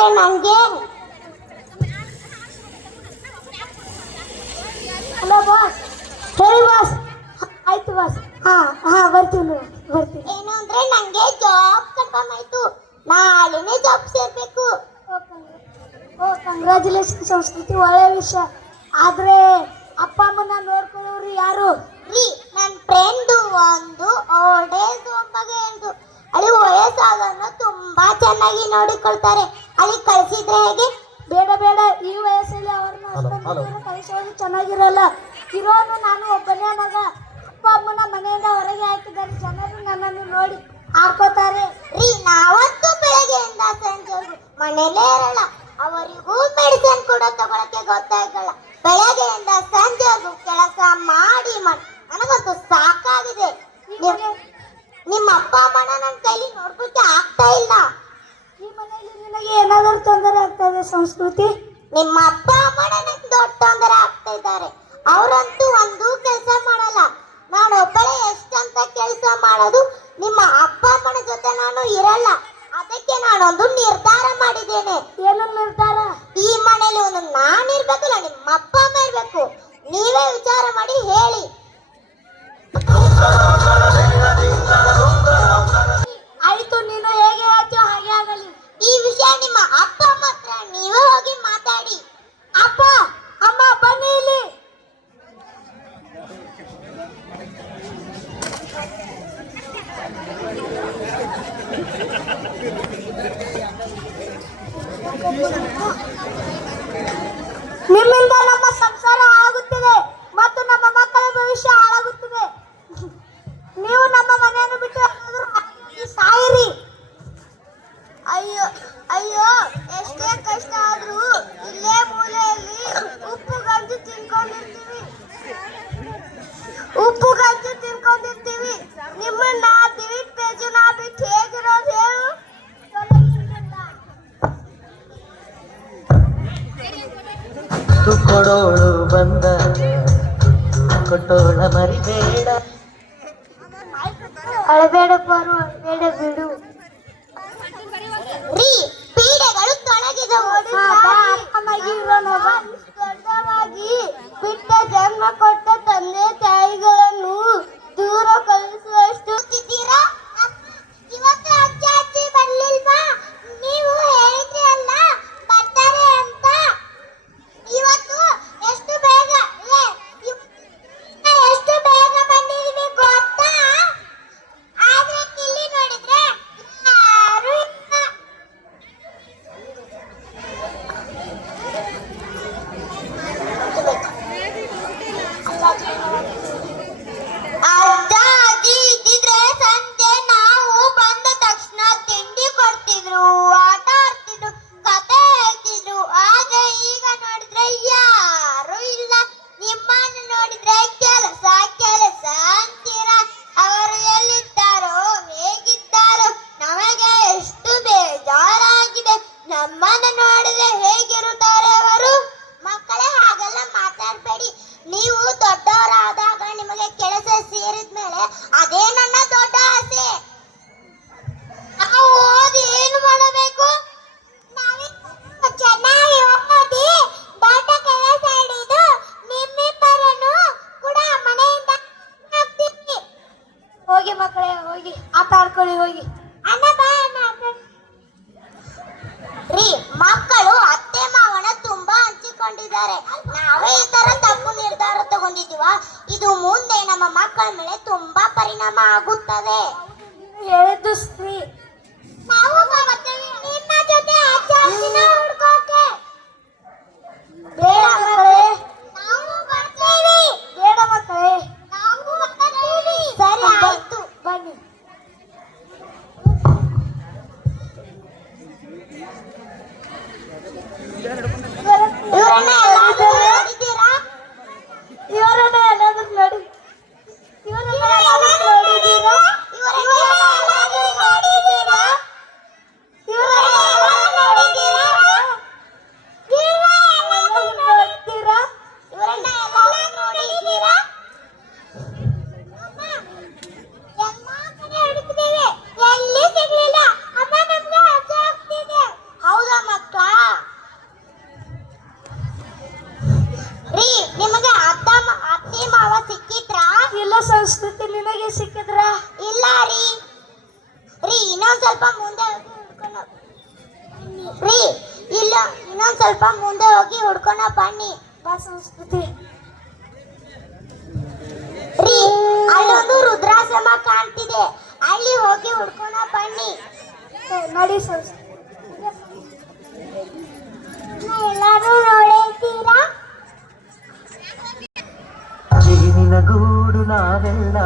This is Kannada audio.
ಏನಂದ್ರೆ ನಂಗೆ ಹಲೋ ಬಾಸ್, ಹೇಳಿ ಬಾಸ್. ಆಯ್ತು ಬಾಸ್. ಹಾ ಹಾ ಬರ್ತೀನಿ ಬರ್ತೀನಿ. ಏನು ಅಂದ್ರೆ ನಂಗೆ ಜಾಬ್ ಕನ್ಫರ್ಮ್ ಆಯ್ತು, ನಾಳೆನೇ ಜಾಬ್ ಸೇರ್ಬೇಕು. ಓ ಕಂಗ್ರ್ಯಾಚುಲೇಷನ್ ಸಂಸ್ಕೃತಿ, ಒಳ್ಳೆ ವಿಷಯ. ಆದ್ರೆ ಅಪ್ಪ ಅಮ್ಮನ ನೋಡ್ಕೊಳ್ಳೋರು ಯಾರು? ರೀ ನನ್ನ ಫ್ರೆಂಡು ಒಂದು ಓಲ್ಡ್ ಏಜ್ ಹೋಮ್ಗೆ ಹೇಳ್ದು, ಅಲ್ಲಿ ವಯಸ್ಸಾದವನ್ನ ತುಂಬಾ ಚೆನ್ನಾಗಿ ನೋಡಿಕೊಳ್ತಾರೆ, ಅಲ್ಲಿ ಕಳ್ಸಿದ್ರೆ ಹೇಗೆ? ಬೇಡ ಬೇಡ, ಈ ವಯಸ್ಸಲ್ಲಿ ಅವ್ರನ್ನ ಅಷ್ಟೊಂದು ಕಳಿಸೋದು ಚೆನ್ನಾಗಿರಲ್ಲ. ಇರೋನು ನಾನು ಒಬ್ಬನೇ ಮಗ. ಅಪ್ಪ ಅಮ್ಮನ ಮನೆಯಿಂದ ಹೊರಗೆ ಹಾಕಿದ್ದಾರೆ, ಜನರು ನನ್ನನ್ನು ನೋಡಿ ಹಾಕೋತಾರೆ. ರೀ ನಾವಂತೂ ಬೆಳಗ್ಗೆಯಿಂದ ಸಂಜೆವರೆಗೂ ಮನೇಲೇ ಇರಲ್ಲ, ಅವರಿಗೂ ಮೆಡಿಸಿನ್ ಕೂಡ ತಗೊಳಕ್ಕೆ ಗೊತ್ತಾಗಲ್ಲ. ಬೆಳಗ್ಗೆಯಿಂದ ಸಂಜೆವರೆಗೂ ಕೆಲಸ ಮಾಡಿ ಮಾಡಿ ನನಗಂತೂ ಸಾಕಾಗಿದೆ. ನಿಮ್ಮ ಅಪ್ಪ ಅಮ್ಮನ ನನ್ನ ಕೈಲಿ ನೋಡ್ಕೊಳಕ್ಕೆ ಆಗ್ತಾ ಇಲ್ಲ. ಈ ಮನೆಯಲ್ಲಿ ನಿನಗೆ ಏನಾದರೂ ತೊಂದರೆ ಆಗ್ತಾ ಇದೆ ಸಂಸ್ಕೃತಿ? ನಿಮ್ಮ ಅಪ್ಪ ಅಮ್ಮ ನನಗೆ ದೊಡ್ಡ ತೊಂದರೆ ಆಗ್ತಾ ಇದ್ದಾರೆ. ಅವರಂತೂ ಒಂದು ಕೆಲಸ ಮಾಡಲ್ಲ, ನಾನು ಒಬ್ಬಳೇ ಎಷ್ಟಂತ ಕೆಲಸ ಮಾಡೋದು. ನಿಮ್ಮ ಅಪ್ಪ ಅಮ್ಮನ ಜೊತೆ ನಾನು ಇರಲ್ಲ, ಅದಕ್ಕೆ ನಾನೊಂದು ನಿರ್ಧಾರ ಮಾಡಿದ್ದೇನೆ. ಏನು ನಿರ್ಧಾರ? ಈ ಮನೇಲಿ ಒಂದು ನಾನಿರ್ಬೇಕಲ್ಲ, ನಿಮ್ಮ ಅಪ್ಪ ಅಮ್ಮ ಇರ್ಬೇಕು. ನೀವೇ ವಿಚಾರ ಮಾಡಿ ಹೇಳಿ. ಆಯ್ತು, ನೀನು ಹೇಗೆ ಹೇಳ್ತೀಯೋ ಹಾಗೆ ಆಗಲಿ. ಈ ವಿಷಯ ನಿಮ್ಮ ಅಪ್ಪ ಅಮ್ಮ ಹತ್ರ ನೀವೇ ಹೋಗಿ ಮಾತಾಡಿ. ಅಪ್ಪ ಅಮ್ಮ ಬನ್ನಿ ಇಲ್ಲಿ. ನಿಮ್ಮಿಂದ ನಮ್ಮ ಸಂಸಾರ ಹಾಳಾಗುತ್ತಿದೆ ಮತ್ತು ನಮ್ಮ ಮಕ್ಕಳ ಭವಿಷ್ಯ ಹಾಳಾಗುತ್ತಿದೆ. ನೀವು ನಮ್ಮ ಮನೆಯನ್ನು ಬಿಟ್ಟು ಎಲ್ಲಾದರೂ ಸಾಯಿರಿ. ಅಯ್ಯೋ ಅಯ್ಯೋ, ಎಷ್ಟೇ ಕಷ್ಟ ಆದ್ರೂ ಇಲ್ಲೇ ಮೂಲೆಯಲ್ಲಿ ಉಪ್ಪು ಗಂಜಿ ತಿನ್ಕೊಂಡಿರ್ತೀವಿ. ನಿಮ್ಮನ್ನ ದಿವಿಟ್ ಪೇಜನ ಬಿಟ್ಟು ಹೇಗಿರೋದು ಹೇಳು? ಕೊಡೋಳು ಬಂದಾಗ ಕೊಟ್ಟೋಳ ಮರಿಬೇಡ. ಅಳಬೇಡ ಪಾರು, ಅಳಬೇಡ ಬಿಡು. ರೀ ಪೀಡೆಗಳು ತೊಳಗಿದವು. ದೊಡ್ಡವಾಗಿ ಬಿಟ್ಟ ಜನ್ಮ ಕೊಟ್ಟ ತಂದೆ ತಾಯಿಗಳನ್ನು ದೂರ ಕಳಿಸುವಷ್ಟು ಇದ್ದೀರಾ? ಇವತ್ತು ಅಜ್ಜ ಅಜ್ಜಿ ಬರ್ಲಿಲ್ವಾ? ನೀವು ಹೇಳಿದ್ರಿ ಅಲ್ಲ ಬರ್ತಾರೆ ಅಂತ. ಇವತ್ತು ಎಷ್ಟು ಬೇಗ ಎಷ್ಟು ಬೇಗ ಬಂದಿದೀವಿ ಗೊತ್ತಾ? ಆದ್ರೆ ಇಲ್ಲಿ ನೋಡಿದ್ರೆ ಯಾರು ಇಲ್ಲ. ಅಜ್ಜ ಅಜ್ಜಿ ಇದ್ದಿದ್ರೆ ಸಂಜೆ ನಾವು ಬಂದ ತಕ್ಷಣ ತಿಂಡಿ ಕೊಡ್ತಿದ್ರು, ಆಟ ಆಡ್ತಿದ್ರು, ಕತೆ ಹೇಳ್ತಿದ್ರು. ಆದ್ರೆ ಈಗ ನೋಡಿದ್ರೆ ಯಾರು ಇಲ್ಲ. ನಿಮ್ಮನ್ನ ನೋಡಿದ್ರೆ ಕೆಲಸ ಕೆಲಸ ಅಂತೀರ. ಅವರು ಎಲ್ಲಿದ್ದಾರೋ ಹೇಗಿದ್ದಾರೋ ನಮಗೆ ಎಷ್ಟು ಬೇಜಾರಾಗಿದೆ. ನಮ್ಮನ್ನ ನೋಡಿದ್ರೆ ಹೇಗಿರುತ್ತಾರೆ ಅವರು? ಮಕ್ಕಳೇ ಹಾಗೆಲ್ಲ ಮಾತಾಡಬೇಡಿ. ನೀವು ದೊಡ್ಡವರಾದಾಗ ನಿಮಗೆ ಕೆಲಸ ಸೇರಿದ್ಮೇಲೆ ಅದೇ ನನ್ನ ದೊಡ್ಡ ಆಸೆ. ನಾವು ಓದಿ ಏನು ಮಾಡಬೇಕು? ಚೆನ್ನಾಗಿ ಓದಿ ದೊಡ್ಡ ಕೆಲಸ ಹಿಡಿದು ನಿಮ್ಮಿಬ್ಬರನ್ನು ಕೂಡ ಮನೆಯಿಂದ ಹಾಕ್ತೀನಿ. ಹೋಗಿ ಮಕ್ಕಳೇ, ಹೋಗಿ ಆಟ ಆಡ್ಕೊಳ್ಳಿ, ಹೋಗಿ. ಅಣ್ಣ ಬಾ ಅಣ್ಣ. ರೀ ಮಕ್ಕಳು ಅತ್ತೆ ಮಾವನ ತುಂಬಾ ಹಂಚಿಕೊಂಡಿದ್ದಾರೆ. ನಾವೇ ಈ ತರ ತಪ್ಪು ನಿರ್ಧಾರ ತಗೊಂಡಿದೀವ? ಇದು ಮುಂದೆ ನಮ್ಮ ಮಕ್ಕಳ ಮೇಲೆ ತುಂಬಾ ಪರಿಣಾಮ ಆಗುತ್ತದೆ. ಹೇಳಿದ್ದು ಸ್ತ್ರೀ. ನಾವು ಬರ್ತೇವೆ ನಿಮ್ಮ ಜೊತೆ ಅಜ್ಜ ಅಜ್ಜಿನ ಹುಡ್ಕೋಕೆ. ಬೇಡ ಮಕ್ಕಳೇ, ನಾವು ಬರ್ತೇವೆ. ಬೇಡ ಮಕ್ಕಳೇ, ನಾವು ಬರ್ತೇವೆ. ಸರಿ ಆಯ್ತು, ಬನ್ನಿ. ಇವರನ್ನ ಎಲ್ಲಾದ್ರೂ ನೋಡಿದ್ದೀರಾ? ಇವರನ್ನ ಎಲ್ಲಾದ್ರೂ ನೋಡಿ, ಇವರನ್ನ ಎಲ್ಲಾದ್ರೂ ನೋಡಿದ್ದೀರಾ? ಇವರನ್ನ ಎಲ್ಲಾದ್ರೂ ನೋಡಿದ್ದೀರಾ? ಇವರನ್ನ ಎಲ್ಲಾದ್ರೂ ನೋಡಿದ್ದೀರಾ? ನೋಡ್ತೀರಾ? ಸಂಸ್ಕೃತಿ ನಿನಗೆ ಸಿಕ್ಕಿದ್ರ? ಇಲ್ಲ ರೀ. ರೀ ಇನ್ನೊಂದ್ ಸ್ವಲ್ಪ ಮುಂದೆ ಹೋಗಿ ಹುಡ್ಕೊಂಡು ರೀ ಇಲ್ಲ ಇನ್ನೊಂದ್ ಸ್ವಲ್ಪ ಮುಂದೆ ಹೋಗಿ ಹುಡ್ಕೊಂಡ ಬನ್ನಿ. ಬಾ ಸಂಸ್ಕೃತಿ. ರೀ ಅಲ್ಲೊಂದು ರುದ್ರಾಶ್ರಮ ಕಾಣ್ತಿದೆ, ಅಲ್ಲಿ ಹೋಗಿ ಹುಡ್ಕೊಂಡ ಬನ್ನಿ. ನಡಿ ಸಂಸ್ಕೃತಿ. ಎಲ್ಲಾರು ನೋಡಿದ್ದೀರಾ? ಜೇನಿನ ಗೂಡು ನಾವೆಲ್ಲ